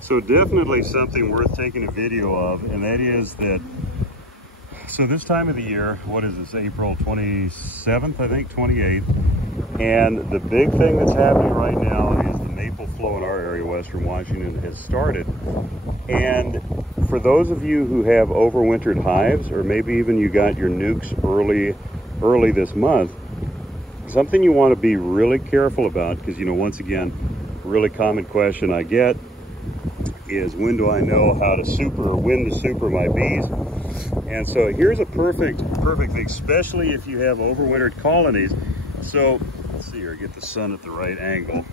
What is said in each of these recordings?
So definitely something worth taking a video of, and that is that, so this time of the year, what is this, April 27th, I think, 28th, and the big thing that's happening right now is the maple flow in our area, Western Washington, has started. And for those of you who have overwintered hives, or maybe even you got your nukes early this month, something you want to be really careful about, because, you know, once again, a really common question I get is, when do I know how to super, or when to super my bees? And so here's a perfect thing, especially if you have overwintered colonies. So let's see here, get the sun at the right angle.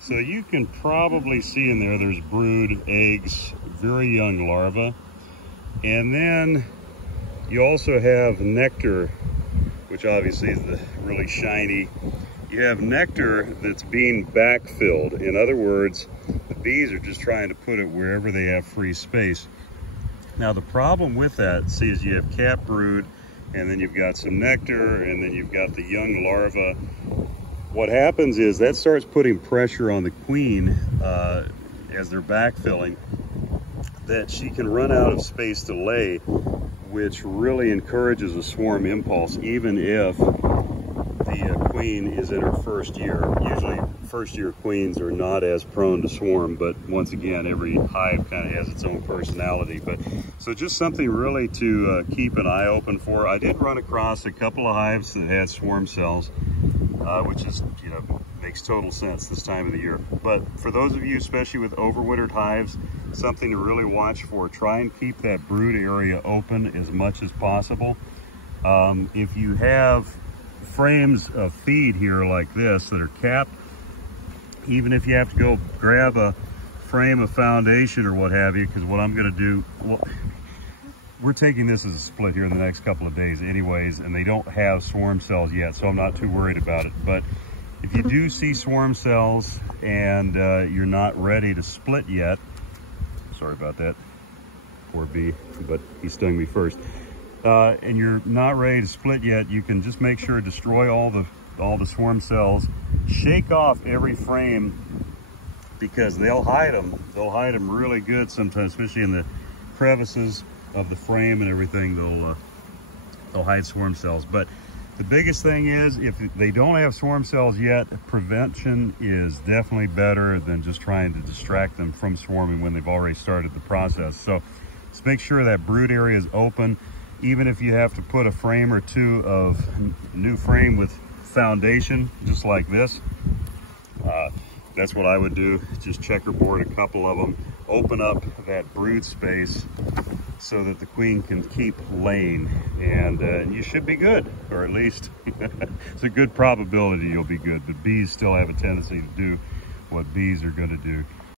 So you can probably see in there, there's brood, eggs, very young larvae. And then you also have nectar, which obviously is the really shiny. You have nectar that's being backfilled. In other words, the bees are just trying to put it wherever they have free space. Now the problem with that, see, is you have cap brood, and then you've got some nectar, and then you've got the young larva. What happens is that starts putting pressure on the queen as they're backfilling, that she can run out of space to lay, which really encourages a swarm impulse, even if the queen is in her first year. Usually first year queens are not as prone to swarm, but once again, every hive kind of has its own personality. But so just something really to keep an eye open for. I did run across a couple of hives that had swarm cells, which is, you know, makes total sense this time of the year. But for those of you, especially with overwintered hives, something to really watch for, try and keep that brood area open as much as possible. If you have frames of feed here like this that are capped, even if you have to go grab a frame of foundation or what have you, because what I'm going to do, well, we're taking this as a split here in the next couple of days anyways, and they don't have swarm cells yet, so I'm not too worried about it. But if you do see swarm cells and you're not ready to split yet, sorry about that, poor bee, but he stung me first, and you're not ready to split yet, you can just make sure to destroy all the swarm cells, shake off every frame, because they'll hide them. They'll hide them really good sometimes, especially in the crevices of the frame and everything. They'll hide swarm cells. But the biggest thing is, if they don't have swarm cells yet, prevention is definitely better than just trying to distract them from swarming when they've already started the process. So just make sure that brood area is open. Even if you have to put a frame or two of new frame with foundation, just like this, that's what I would do. Just checkerboard a couple of them, open up that brood space so that the queen can keep laying, and you should be good, or at least it's a good probability you'll be good. But bees still have a tendency to do what bees are going to do.